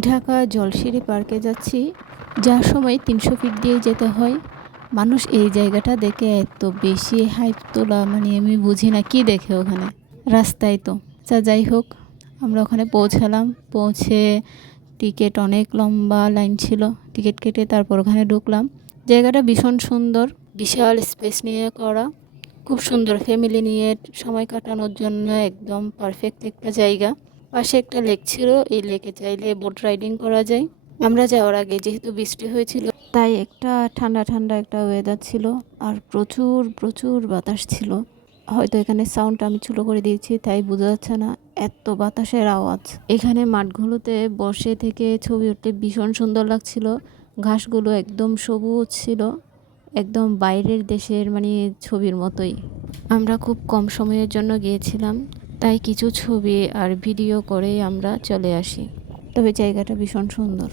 ঢাকা জলশিরি পার্কে যাচ্ছি। যাওয়ার সময় 300 ফিট দিয়ে যেতে হয়। মানুষ এই জায়গাটা দেখে এত বেশি হাইপ তোলা, মানে আমি বুঝি না কি দেখে ওখানে। রাস্তায় তো যাই হোক, আমরা ওখানে পৌঁছালাম। পৌঁছে টিকিট, অনেক লম্বা লাইন ছিল, টিকিট কেটে তারপর ওখানে ঢুকলাম। জায়গাটা ভীষণ সুন্দর, বিশাল স্পেস নিয়ে করা, খুব সুন্দর। ফ্যামিলি নিয়ে সময় কাটানোর জন্য একদম পারফেক্ট একটা জায়গা। পাশে একটা লেক ছিল, এই লেকে চাইলে বোট রাইডিং করা যায়। আমরা যাওয়ার আগে যেহেতু বৃষ্টি হয়েছিল, তাই একটা ঠান্ডা ঠান্ডা একটা ওয়েদার ছিল, আর প্রচুর প্রচুর বাতাস ছিল। হয়তো এখানে সাউন্ডটা আমি ছোটো করে দিয়েছি, তাই বোঝা যাচ্ছে না, এত বাতাসের আওয়াজ। এখানে মাঠগুলোতে বসে থেকে ছবি উঠতে ভীষণ সুন্দর লাগছিল। ঘাসগুলো একদম সবুজ ছিল, একদম বাইরের দেশের মানে ছবির মতোই। আমরা খুব কম সময়ের জন্য গিয়েছিলাম, তাই কিছু ছবি আর ভিডিও করেই আমরা চলে আসি। তবে জায়গাটা ভীষণ সুন্দর।